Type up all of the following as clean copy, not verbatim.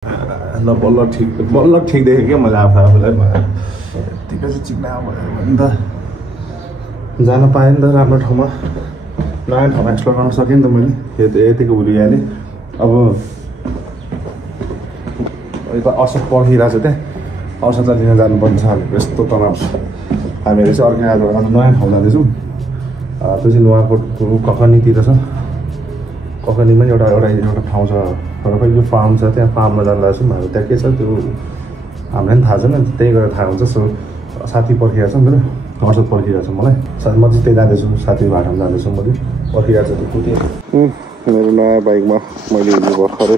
ल बल्ल ठिक देखेँ क्या मैले आफूलाई ठिकै चाहिँ चिक्ना भयो भने त जान पाएँ नि त राम्रो ठाउँमा नयाँ ठाउँमा एक्सप्लोर गर्न सकेँ नि त मैले यतिको भुलिहालेँ अब असर पर्खिरहेको छ त्यहाँ औषधलाई लिन जानुपर्ने छ भनेको यस्तो तनाव छ हामीहरू चाहिँ अर्को आज नयाँ ठाउँ जाँदैछौँ त्यो चाहिँ नुवाकोटको कखनीतिर छ कखनीमा एउटा ठाउँ छ तर खै यो फार्म छ त्यहाँ फार्ममा जानु लाग्छौँ हाम्रो त्यहाँ के छ त्यो हामीलाई पनि थाहा छैन त्यही गरेर थाहा हुन्छ सो साथी पर्खिरहेको छ मेरो औषध पर्खिरहेको छ मलाई म चाहिँ त्यही जाँदैछु साथी भाटामा जाँदैछु मैले पर्खिरहेको छ त्यो कुटी मेरो नयाँ बाइकमा मैले हिजो भर्खरै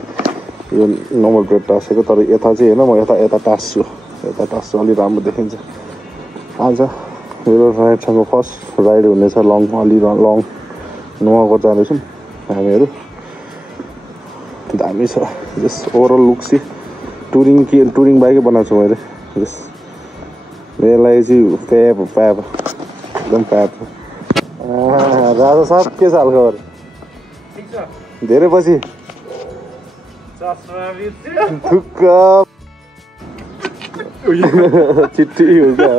यो नम्बर प्लेट टाँसेको तर यता चाहिँ होइन म यता टाँस्छु अलि राम्रो देखिन्छ आज मेरो राइडसँग फर्स्ट राइड हुनेछ अलि लङ नुवाकोट जाँदैछौँ हामीहरू दामी छ जस ओभरअल लुक चाहिँ टुरिङ बाइकै बनाएको छु मैले जस मेरो लागि चाहिँ प्याप एकदम प्याप राजा साहब के छ हालखबर धेरै पछि चिट्ठी हो क्या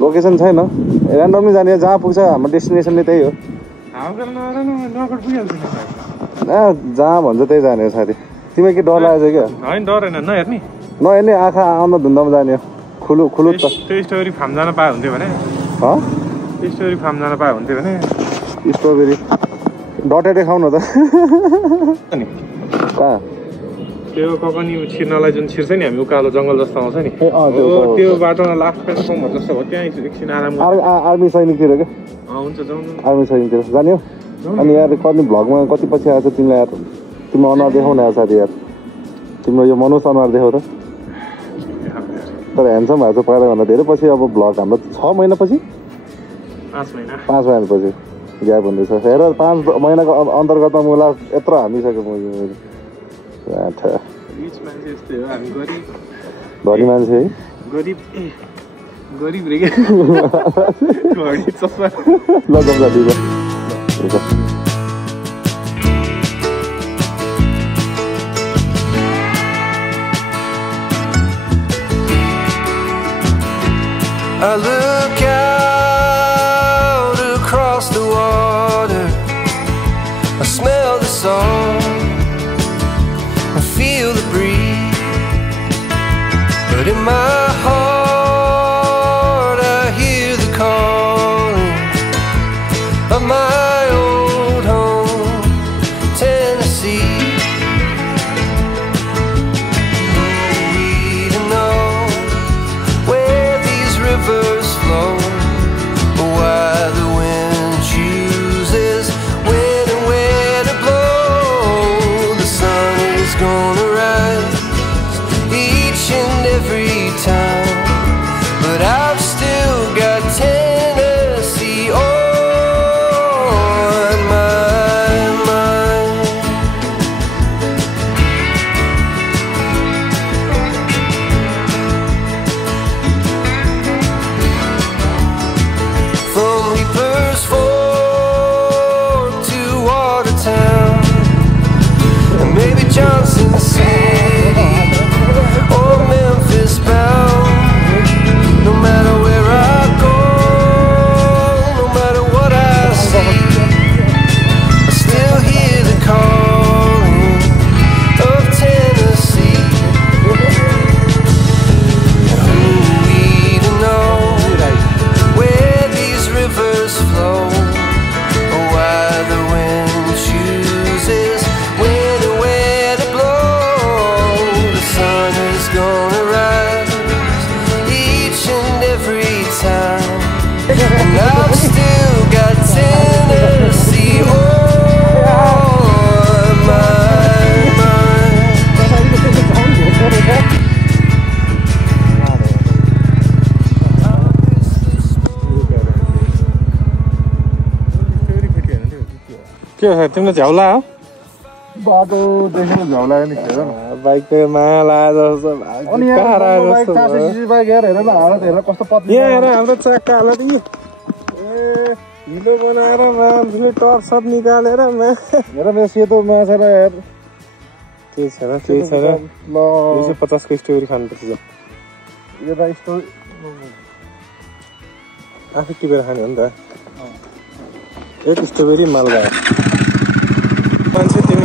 लोकेसन छैन ऱ्यान्डमली जाने जहाँ पुग्छ हाम्रो डेस्टिनेसन नै त्यही हो जहाँ भन्छ त्यही जाने हो साथी तिमीलाई के डर लागेको छ क्या नहेर्ने आँखा आउन धुन्दामा जाने हो खुलु त स्ट्रबेरी फार्म जान पाए हुन्थ्यो भने स्ट्रबेरी डटेर खाऊ न त त्यो ककनी छिर्नलाई जुन छिर्छ नि हामी उकालो जङ्गल जस्तो आउँछ नि त्यो बाटोमा लास्ट प्लेटफर्महरू जस्तो हो त्यहाँ एकछिन आराम आर्मी सैनिकतिर क्या हुन्छ जाउँ आर्मी सैनिकतिर जाने हो अनि यार कति भ्लगमा कति पछि आएको छ तिमीलाई यार तिम्रो अनुहार देखाउ न यार साथी यार तिम्रो यो मनुष्य अनुहार देखाउ त तर ह्यान्डसम भएको छ पहिलाभन्दा धेरै पछि अब भ्लग हाम्रो 6 महिनापछि 5 महिनापछि ग्याप हुँदैछ हेर 5 महिनाको अन्तर्गतमा मलाई यत्रो हामिसक्यो मैले धनी मान्छे है गरिब रे ल गम्ला I look out across the water, I smell the salt and feel the breeze, but in my heart I hear the calling of my old home, Tennessee. We don't know where these rivers flow, or why the wind chooses when and where to blow. The sun is gonna rise each and every time, but I've still got Tennessee on my mind. From Reaper's Fork to Watertown, and maybe Johnson City or Memphis bound. No matter where I go, no matter what I see, I still hear the calling of Tennessee. And who we to know where these rivers flow, or why the wind chooses when and where to blow. The sun is gonna rise each and every time, and I've still got Tennessee on my mind. के हो तिमीलाई झ्याउला हो बाटो देखेर झ्याउला नि खेर bike त माला जस्तो अनि बाइक हेर न हालत हेर कस्तो पत्नी यहाँ हेर हाम्रो चक्का हालत ए हिलो बनाएर मान्छे टर्सर निकालेर मेरो सेतो माछा र यार केही छैन ल 250 को स्ट्रबेरी खानुपर्छ यो त यस्तो आफै टिपेर खाने हो नि त एक स्ट्रबेरी माल गयो मान्छे तिमी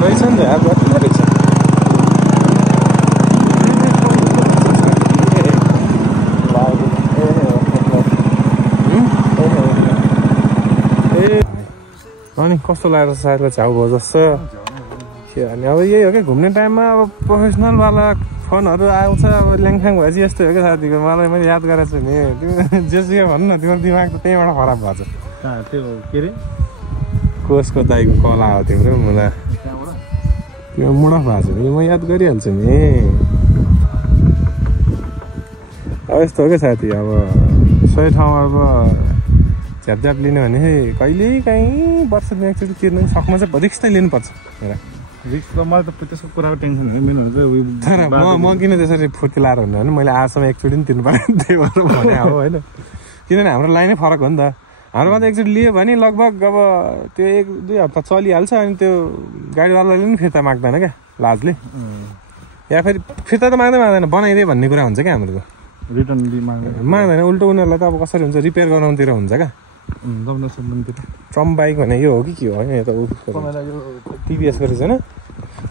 रहेछ नि त अब कति रहेछ अनि कस्तो लागेको छ सायद छाउ भयो जस्तो के भने अब यही हो क्या घुम्ने टाइममा अब प्रोफेसनलवाला फोनहरू आउँछ अब ल्याङफ्याङ भएपछि यस्तै हो क्या साथीको मलाई मैले याद गरेको छु नि तिमी जेसुकै भन्नु न तिम्रो दिमाग त त्यहीँबाट खराब भएको छ त्यो के अरे कोसको दाइको कला हो तिम्रो मुला त्यो मुडा भएको छ नि म याद गरिहाल्छु नि अब यस्तो हो क्या साथी अब सही ठाउँमा अब झ्यापझ्याप लिने भने कहिल्यै काहीँ वर्षमा एकचोटि तिर्नु सक्नु चाहिँ रिक्स नै लिनुपर्छ हेर रिक्स त मलाई त त्यसको कुराको टेन्सन होइन मेन तर म किन त्यसरी फुर्ती लाएर हुन्न भने मैले आजसम्म एकचोटि पनि तिर्नु पाएँ त्यही भएर भने अब होइन किनभने हाम्रो लाइनै फरक हो नि त हाम्रोमा त एकचोटि लियो भने लगभग अब त्यो 1-2 हप्ता चलिहाल्छ अनि त्यो गाडीवालाले पनि फिर्ता माग्दैन क्या लाजले या फेरि फिर्ता त माग्दैन बनाइदिए भन्ने कुरा हुन्छ क्या हाम्रो रिटर्न माग्दैन उल्टो उनीहरूलाई त अब कसरी हुन्छ रिपेयर गराउनुतिर हुन्छ क्या ट्रम बाइक भने यो हो कि के हो होइन यो त टिभीएसको रहेछ होइन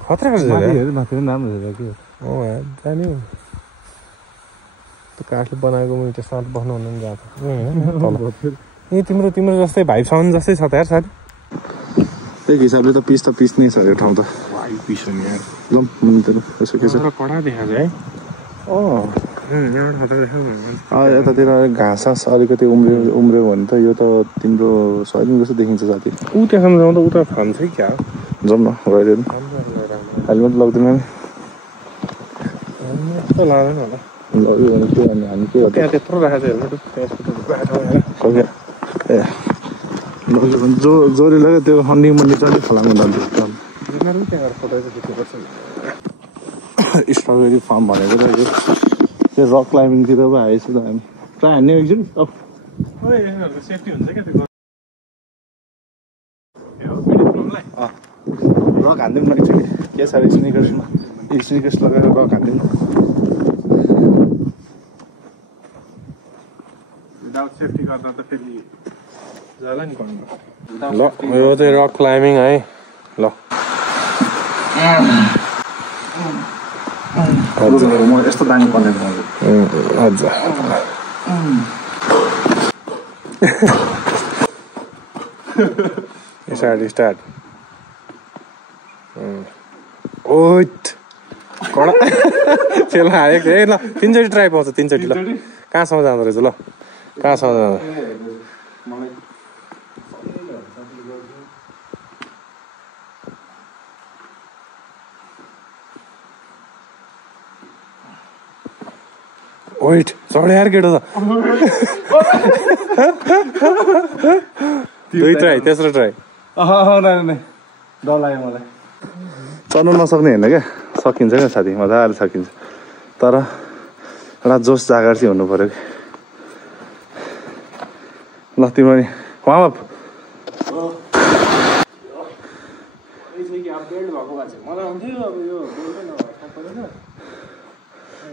खतरा रहेछ जाने हो त्यो काठले बनाएको मैले त्यसमा बस्नु पनि गएको ए तिम्रो जस्तै भाइ साउन्ड जस्तै छ त यार साथी त्यही हिसाबले त पिस नै छ यो ठाउँ त पिस हो नि यार जाउँ मुनितिर यसो के छ कडा देखाएको है यतातिर घाँस अलिकति उम्रियो भने त यो त तिम्रो सयदिन जस्तो देखिन्छ साथी ऊ त्यहाँसम्म जाउँदा उता फान्छ है क्या जाउँ न गइदिनु हेलमेट लाग्दैन नि यस्तो लाग्दैन होला लग्यो भने के गर्ने हामी के त्यहाँ त्यत्रो राखेको छ हेलमेट ए लग्यो भने जोरी लाग्यो त्यो हन्डी मन्डी चाहिँ फलाङ्गो डाल्छ स्ट्रबेरी फार्म भनेको त यो रक क्लाइम्बिङतिर पो आएछु त हामी ट्राई हान्ने एकचोटि सेफ्टी हुन्छ क्या रक हान्दिउँ न एकचोटि के छ स्निकर्स लगाएर रक हान्दिउँ विदाउट सेफ्टी गर्दा त फेरि जाला नि गर्नु ल यो चाहिँ रक क्लाइम्बिङ है ल म यस्तो दामी पर्ने हजुर स्टार्ट ओइट कडा फेला हालेको ए ल 3चोटि ट्राई पाउँछ 3चोटि ल कहाँसम्म जाँदो रहेछ ल कहाँसम्म जाँदो ओइट चढे यार केटो त दुई ट्राई तेस्रो ट्राई डर लाग्यो मलाई चढ्नु नसक्ने होइन क्या सकिन्छ क्या साथी मजाले सकिन्छ तर एउटा जोस जागर चाहिँ हुनु पऱ्यो कि ल तिम्रो नि वार्मअप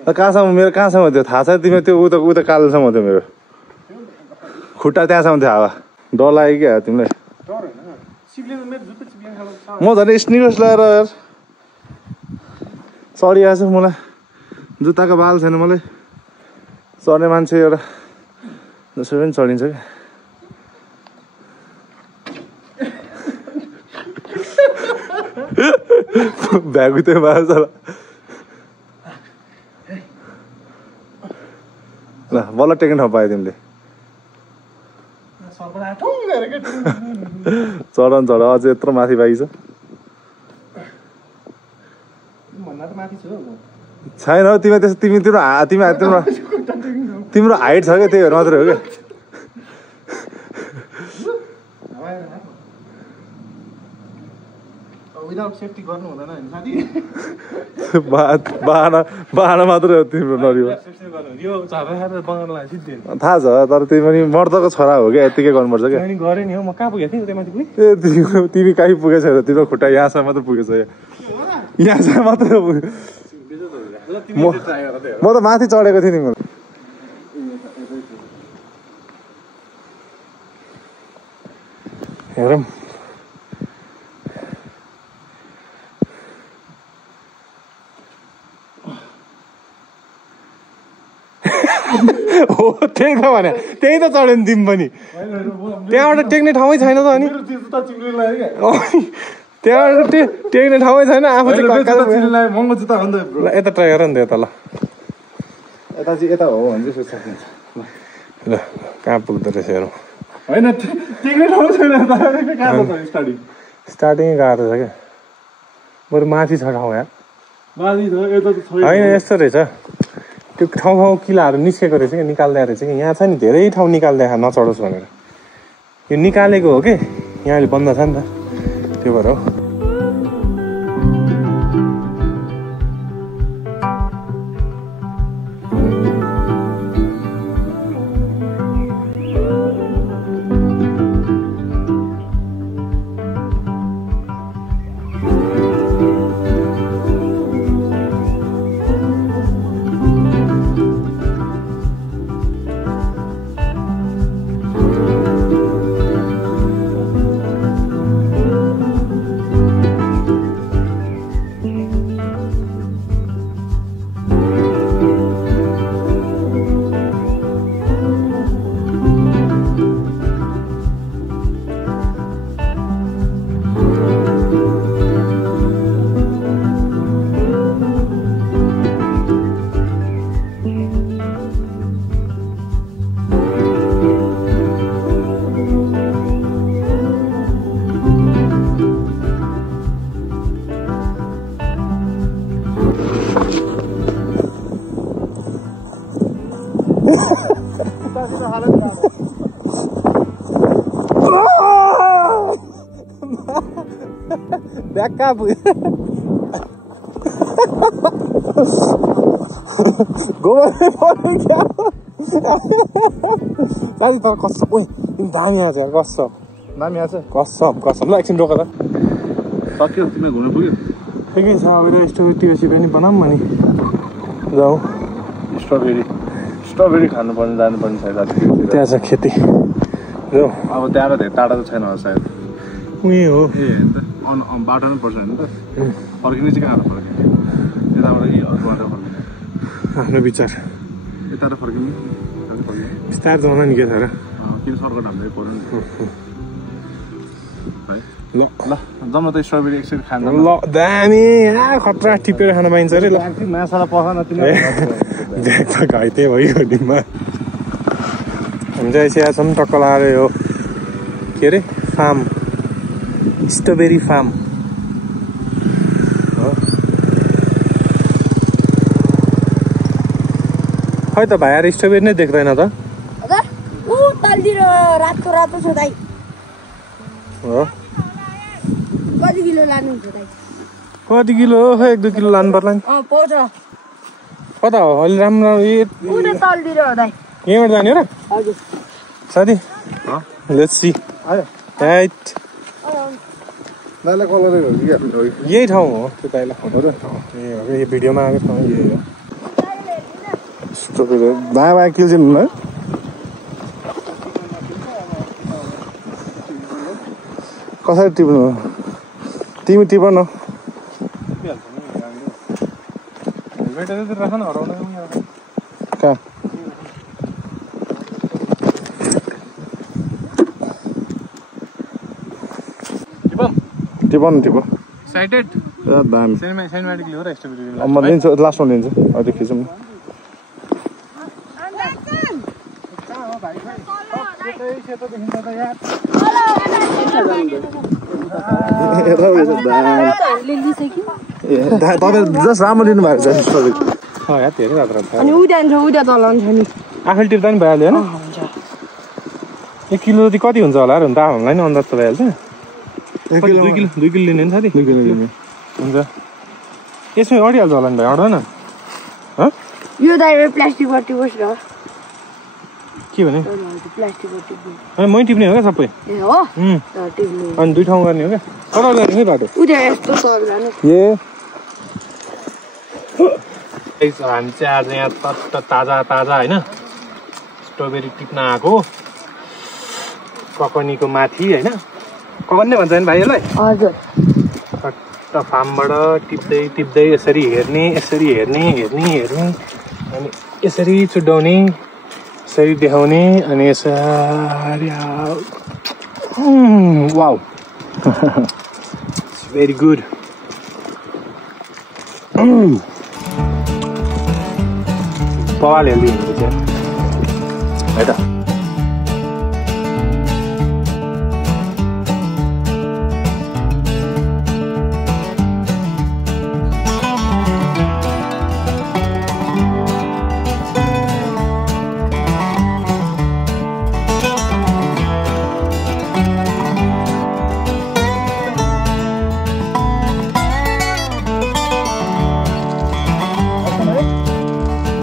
कहाँसम्म थियो थाहा छ तिमी त्यो उता कालसम्म थियो मेरो खुट्टा त्यहाँसम्म थियो हावा डर लाग्यो क्या तिमीलाई म झन् स्निकर्स लगाएर यार चढिआएको छु मलाई जुत्ताको बाल छैन मलाई चढ्ने मान्छे एउटा जसरी पनि चढिन्छ क्या भ्यागु त्यो बाल चला ल बल्ल टेक्न ठाउँ पायो तिमीले चढ अझ यत्रो माथि पाइछ छैन हौ तिमी त्यस्तो तिम्रो हाइट छ क्या त्यही भएर मात्रै हो क्या विदाउट सेफ्टी गर्नु हुँदैन हैन साथी बाहना मात्रै हो तिम्रो नरियो यो झापा खाएर बङ्गाललाई सिद्धि थाहा छ तर तिमी पनि मर्दको छोरा हो क्या यतिकै गर्नुपर्छ क्या अनि गरे नि हो म कहाँ पुगेको थिएँ त्यहाँ माथि पुगेँ ए तिमी कहीँ पुगेछ तिम्रो खुट्टा यहाँसम्म मात्रै पुगेछ यहाँसम्म मात्रै पुग्यो म त माथि चढेको थिएँ नि हेरौँ हो त्यही त भने त्यही त चढ्यो नि तिमी पनि त्यहाँबाट टेक्ने ठाउँै छैन त अनि त्यहाँबाट टेक्ने ठाउँै छैन आफू चाहिँ महँगो जुत्ता हो नि त यता ट्राई गर नि त यता ल यता हो भने चाहिँ सकिन्छ ल कहाँ पुग्दो रहेछ हेरौँ होइन टेक्ने ठाउँ छैन स्टार्टिङै गाह्रो छ क्या बरु माथि छ ठाउँ यार होइन यस्तो रहेछ त्यो ठाउँ किलाहरू निस्केको रहेछ क्या निकाल्दै रहेछ कि यहाँ छ नि धेरै ठाउँ निकाल्दै नचढोस् भनेर यो निकालेको हो कि यहाँले बन्द छ नि त त्यो भएर हो Backup. गोबर पर्यो क्या गाडी तर कसम ओइ दामी आछ यार कसम दामी आछ कसम ल एकछिन रोक त सक्यो तिमी घुम्नु पुग्यो ठिकै छ अब स्ट्रबेरी पनि बनाऊँ अनि जाउँ स्ट्रबेरी खानुपर्ने जानुपर्ने छ त्यहाँ छ खेती जाउँ अब त्यहाँबाट धेरै टाढा त छैन होला सायद उही हो ए बाटो नै पर्छ होइन त फर्किने चाहिँ कहाँ फर्किने यताबाट कि अर्को बाटो फर्किने आफ्नो विचार यता फर्किने बिस्तार जाउँ नि के छ र किन सर्कट हाल्दै पर्यो नि है ल ल जम्मा त स्ट्रबेरी एकचोटि खान्छ ल दामी खतरा टिपेर खान पाइन्छ अरे ल माछालाई पखान ब्यागमा घाइते भयो डिममा हामी चाहिँ यसो छौँ टक्क लाएर यो के अरे फार्म स्ट्रबेरी फार्म हो खै त भाइ यार स्ट्रबेरी नै देख्दैन त रातो रातो छ दाइ हो कति किलो लानुहुन्छ दाइ कति किलो हो 1-2 किलो लानु पर्ला नि पाउँछ कता हो अलि राम्रो उता तलतिर हो दाइ यहीँबाट जाने हो र हजुर साथी लेट्स सी आयो राइट दाइले कलरै हो कि यही ठाउँ हो त्यो दाइलाई हो र ए हो यो भिडियोमा आएको ठाउँ यही हो स्ट्रबेरी बाया किल्छिन् न कसरी टिप्नु तिमी टिप न कहाँ टिप न टिप एक्साइटेड दामी सिनेमेटिक लियो र स्ट्रबेरी म लिन्छु लास्टमा लिन्छु अहिले खिचौँ तपाईँ जस्ट राम्रो लिनु भएको छ स्ट्रबेरी धेरै मात्रा छ अनि उड्या चलाउँछ नि आफैले टिप्दा नि भइहाल्यो होइन 1 किलो जति कति हुन्छ होला र हुन त हामीलाई नि अन्दाज त भइहाल्छ 2 किलो लिने नि साथी 2 किलो लिने हुन्छ यसमै अडिहाल्छ होला नि भाइ अड्दैन यो दाइ प्लास्टिक बट्टी बस्छ के भने प्लास्टिक बट्टी अनि मै टिप्ने हो क्या सबै ए हो टिप्ने अनि 2 ठाउँ गर्ने हो क्या कता जाने है बाटो उता यस्तो सर जानु हामी चाहिँ आज यहाँ ताजा होइन स्ट्रबेरी टिप्न आएको ककनीको माथि होइन ककन नै भन्छ नि भाइ यसलाई हजुर फार्मबाट टिप्दै यसरी हेर्ने अनि यसरी चुड्याउने यसरी देखाउने अनि यसरी वाउ भेरी गुड पवाल हेल्दी हुन्छ है त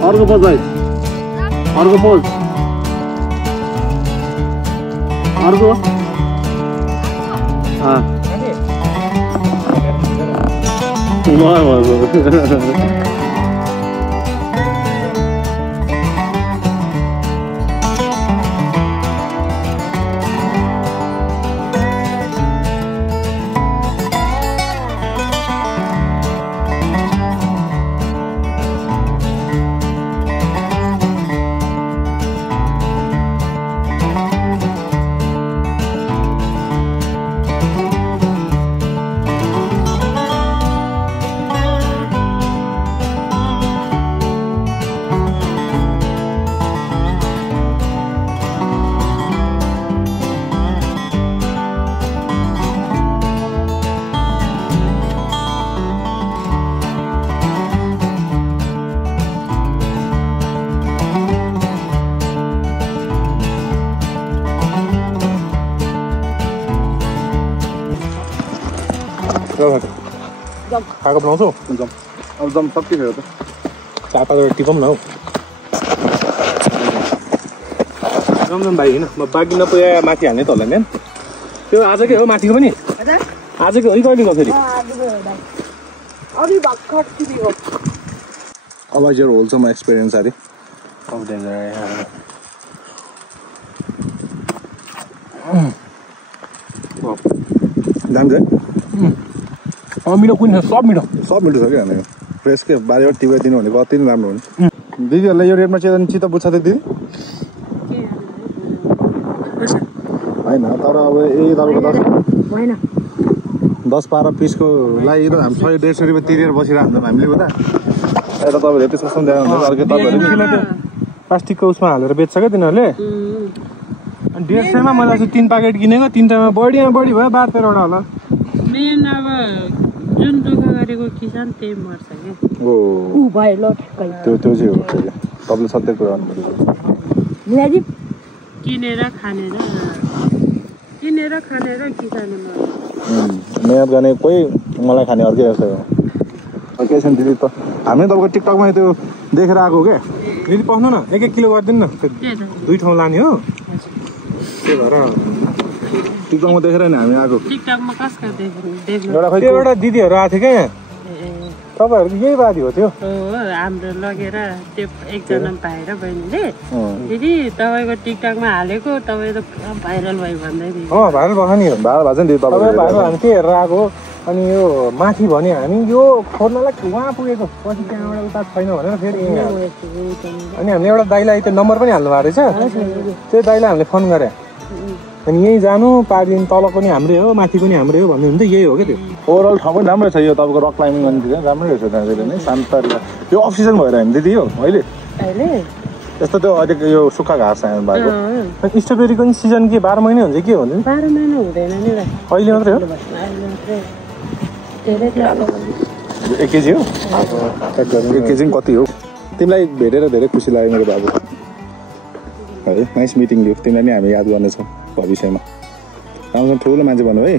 अर्को पोज भाइ अर्को पोज अर्को खाएको बनाउँछौ अब जम सक्यो फेरि त 4-5 टिपौँ न हौ जमजम भाइ होइन म बाँकी नपुगे माथि हाल्ने त होला नि त्यो आजकै हो माथिको पनि आजकै हो कहिलेको फेरि अब your wholesome experience अरे दाम चाहिँ मिठो कुन सब मिठो छ कि हाने फ्रेस के बारीबाट टिपेर दिनु भनेको अति नै राम्रो हो नि दिदीहरूलाई यो रेटमा चाहिँ चित्त बुझ्छ त दिदी होइन तर अब यही तपाईँको 10-12 पिसको लागि त हामी 100-150 रुपियाँ तिरेर बसिरहेको हुन्छौँ हामीले उता यता तपाईँहरू त्यसको सम्झाएर हुन्छ अर्को तपाईँहरू प्लास्टिकको उसमा हालेर बेच्छ क्या तिनीहरूले अनि 150 मा मैले 3 प्याकेट किनेको 3टामा बढीमा बढी भयो 12-13वटा होला मेन अब जुन दुःख गरेको किसान त्यही मर्छ क्या ओ भयो ल ठ्याक्कै त्यो चाहिँ हो तपाईँले सत्य कुरा गर्नु किनेर खानेर किसान मर्छ मेहनत गर्ने कोही मलाई खाने अर्कै जस्तो हो के छ दिदी त हामी तपाईँको टिकटकमा त्यो देखेर आएको क्या दिदी पस्नु न 1-1 किलो गरिदिनु न 2 ठाउँ लाने हो त्यो भएर टिकटकमा देखेर नि हामी आएको टिकटकमा कसको देख्नु एउटा दिदीहरू आएको थियो क्या यहाँ तपाईँहरूको यही बाजी हो त्यो हो हाम्रो लगेर त्यो एकजना भाइ र बहिनीले दिदी तपाईँको टिकटकमा हालेको तपाईँ त भाइरल भयो भन्दै थियो भाइरल भयो नि भाइरल भएको छ नि तपाईँ भाइरल हामी के हेरेर आएको अनि यो माथि भने हामी यो खोज्नलाई उहाँ पुगेको पछि त्यहाँबाट उता छैन भनेर फेरि अनि हामीले एउटा दाइलाई त्यो नम्बर पनि हाल्नु भएको रहेछ त्यो दाइलाई हामीले फोन गरे अनि यही जानु पारिदिन तलको नि हाम्रै हो माथिको नि हाम्रै हो भन्नुहुन्छ यही हो क्या त्यो ओभरअल ठाउँ पनि राम्रै छ यो तपाईँको रक क्लाइम्बिङ गर्नुतिर राम्रै रहेछ त्यहाँतिर नै शान्त यो अफ सिजन भएर हामी दिदी हो अहिले यस्तो त्यो अलिक यो सुक्खा घाँस भएको अनि स्ट्रबेरीको नि सिजन के 12 महिना हुन्छ के हुन्छ 12 महिना हुँदैन नि अहिले मात्रै हो 1 केजी हो 1 केजी कति हो तिमीलाई भेटेर धेरै खुसी लाग्यो मेरो बाबु है नाइस मिटिङ लियो तिमीलाई नि हामी याद गर्नेछौँ भविष्यमा राम्रोसँग ठुलो मान्छे भन्नु है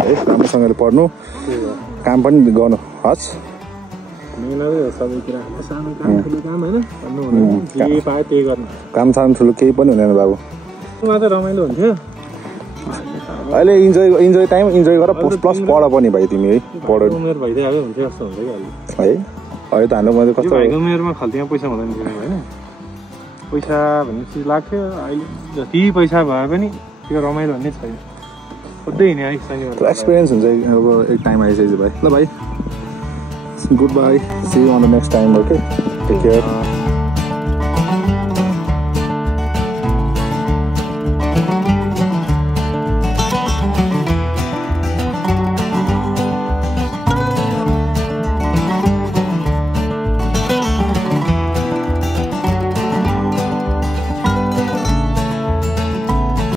है राम्रोसँगले पढ्नु काम पनि गर्नु हस् काम सानो ठुलो केही पनि हुँदैन बाबु रमाइलो हुन्थ्यो अहिले इन्जोय टाइम इन्जोय गर प्लस पढ पनि भाइ तिमी है पढ उमेर भइदिइहाल्यो हुन्थ्यो जस्तो हुन्छ कि है अहिले त हाम्रो मैले कस्तो भाइको उमेरमा खल्तीमा पैसा हुँदैन थियो होइन पैसा भन्ने चिज लाग्थ्यो अहिले जति पैसा भए पनि त्यो रमाइलो भन्ने छैन खोज्दै हिँड्ने एक्सपिरियन्स हुन्छ अब एक टाइम आइसकेपछि भाइ ल भाइ good bye see you on the next time okay take care